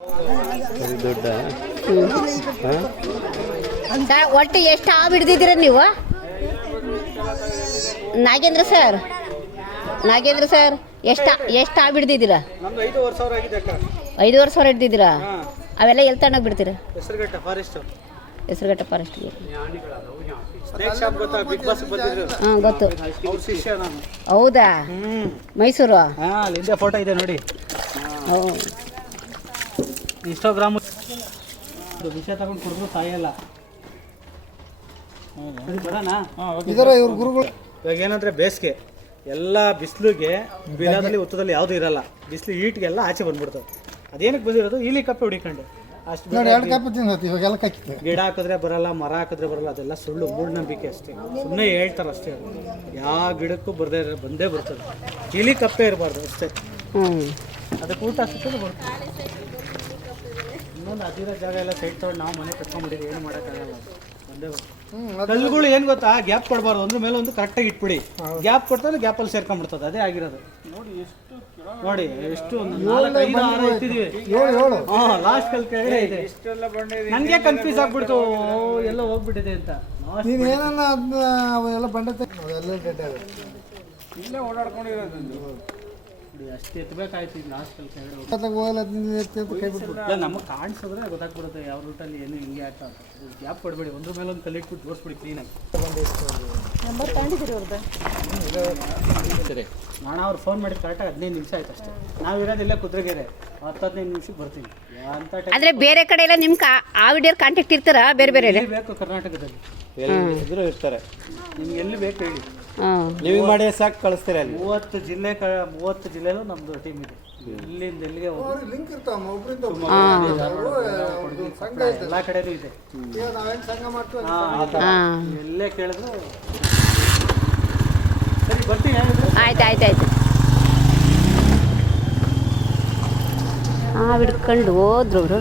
ದೊಡ್ಡ ಸರ್ ಒಟ್ಟು ಎಷ್ಟು ಹಾವು ಹಿಡ್ದಿದ್ದೀರ ನೀವು? ನಾಗೇಂದ್ರ ಸರ್ ಎಷ್ಟು ಹಾವು ಹಿಡ್ದಿದ್ದೀರಾ? 5,500 ಹಿಡ್ದಿದ್ದೀರಾ? ಅವೆಲ್ಲ ಎಲ್ಲಿ ತಗೊಂಡೋಗಿ ಬಿಡ್ತೀರಾ? ಹೆಸರುಘಟ್ಟ ಫಾರೆಸ್ಟ್ಗೆ. ಹಾಂ ಗೊತ್ತು. ಹೌದಾ? ಮೈಸೂರು ಫೋಟೋ ಇದೆ ನೋಡಿ. ಇನ್ಸ್ಟಾಗ್ರಾಮ್ ವಿಷಯ ತಗೊಂಡು ಕುಡಿದ್ರು ಸಾಯಲ್ಲ. ಇವಾಗ ಏನಂದ್ರೆ ಬೇಸಿಗೆ ಎಲ್ಲ ಬಿಸಿಲಿಗೆ ಬಿಲದಲ್ಲಿ ಉತ್ತದಲ್ಲಿ ಯಾವುದು ಇರಲ್ಲ. ಬಿಸಿಲು ಹೀಟ್ಗೆಲ್ಲ ಆಚೆ ಬಂದ್ಬಿಡ್ತದೆ. ಅದೇನಕ್ಕೆ ಬಂದಿರೋದು? ಇಲಿ ಕಪ್ಪೆ ಹುಡಿಕೊಂಡು ಅಷ್ಟು ಗಿಡ ಹಾಕಿದ್ರೆ ಬರಲ್ಲ, ಮರ ಹಾಕಿದ್ರೆ ಬರಲ್ಲ, ಅದೆಲ್ಲ ಸುಳ್ಳು ಮೂಢನಂಬಿಕೆ ಅಷ್ಟೇ. ಸುಮ್ಮನೆ ಹೇಳ್ತಾರೆ ಅಷ್ಟೇ. ಯಾವ ಗಿಡಕ್ಕೂ ಬಂದೇ ಬರ್ತದೆ. ಇಲಿ ಕಪ್ಪೆ ಇರಬಾರ್ದು ಅಷ್ಟೇ. ಅದಕ್ಕೆ ಊಟ ಸಿಕ್ಕಿದ್ರೆ ಬರ್ತದೆ. ಇನ್ನೊಂದು ಅದಿರೋ ಜಾಗ ಎಲ್ಲ ಸೈಡ್ ತಗೊಂಡು ನಾವು ಮನೆ ಕಟ್ಕೊಂಡ್ಬಿಟ್ಟಿದ್ವಿ. ಏನು ಮಾಡೋಕ್ಕಾಗಲ್ಲ. ಒಂದೇ ಕಲ್ಲುಗಳು ಏನು ಗೊತ್ತಾ, ಗ್ಯಾಪ್ ಕೊಡಬಾರ್ದು. ಒಂದ್ರ ಮೇಲೆ ಒಂದು ಕರೆಕ್ಟಾಗಿ ಇಟ್ಬಿಡಿ. ಗ್ಯಾಪ್ ಕೊಡ್ತಾರೆ, ಗ್ಯಾಪಲ್ಲಿ ಸೇರ್ಕೊಂಡ್ಬಿಡ್ತದೆ. ಅದೇ ಆಗಿರೋದು. ನೋಡಿ ಎಷ್ಟು ಇಟ್ಟಿದೀವಿ. ಲಾಸ್ಟ್ ಕಲ್ ಕೆಳಗಡೆ ಇದೆ. ನನಗೆ ಕನ್ಫ್ಯೂಸ್ ಆಗ್ಬಿಡ್ತು, ಎಲ್ಲ ಹೋಗ್ಬಿಟ್ಟಿದೆ ಅಂತ. ಇಲ್ಲೇ ಓಡಾಡ್ಕೊಂಡಿರೋದು ಅಷ್ಟು ಎತ್ತಬೇಕಾಯ್ತು. ಲಾಸ್ಟ್ ಕಲ್ ಕೆಳಗಡೆ ನಮಗೆ ಕಾಣಿಸಿದ್ರೆ ಗೊತ್ತಾಗ್ಬಿಡುತ್ತೆ ಯಾವ ರೂಟಲ್ಲಿ ಏನು ಹಿಂಗೆ ಆಗ್ತಾ ಅಂತ. ಗ್ಯಾಪ್ ಕೊಡಬೇಡಿ. ಒಂದ್ರ ಮೇಲೆ ಒಂದು ಕಲ್ಲಿಟ್ಬಿಟ್ಟು ಜೋಡಿಸ್ಬಿಡಿ ಕ್ಲೀನಾಗಿ. ಸರಿ, ನಾನು ಅವ್ರು ಫೋನ್ ಮಾಡಿ ಕರೆಕ್ಟಾಗಿ 15 ನಿಮಿಷ ಆಯ್ತು ಅಷ್ಟೇ. ನಾವಿರೋದಿಲ್ಲ ಕುದ್ರೆಗೆರೆ. 10-15 ನಿಮಿಷಕ್ಕೆ ಬರ್ತೀನಿ ಅಂತ. ಅಂದರೆ ಬೇರೆ ಕಡೆ ಎಲ್ಲ ನಿಮ್ಮ ಆವಿಡಿಯರ್ ಕಾಂಟ್ಯಾಕ್ಟ್ ಇರ್ತಾರಾ? ಬೇರೆ ಬೇರೆ ಬೇಕು ಕರ್ನಾಟಕದಲ್ಲಿ ಎಲ್ಲಿದ್ರು ಇರ್ತಾರೆ. ನಿಮ್ಗೆ ಎಲ್ಲಿ ಬೇಕು ಹೇಳಿ, ನೀವು ಮಾಡಿ ಸಾಕು ಕಳಿಸ್ತೀರಾ? 30 ಜಿಲ್ಲೆಯಲ್ಲೂ ನಮ್ದು ಟೀಮ್ ಇದೆ. ಇಲ್ಲಿಂದ ಎಲ್ಲಿಗೆ ಎಲ್ಲ ಕಡೆನೂ ಇದೆ. ಎಲ್ಲೇ ಕೇಳಿದ್ರು ಸರಿ ಬರ್ತೀನಿ. ಆಯ್ತು ಹಾಂ ಹಿಡ್ಕೊಂಡು ಹೋದ್ರು ಅವರು.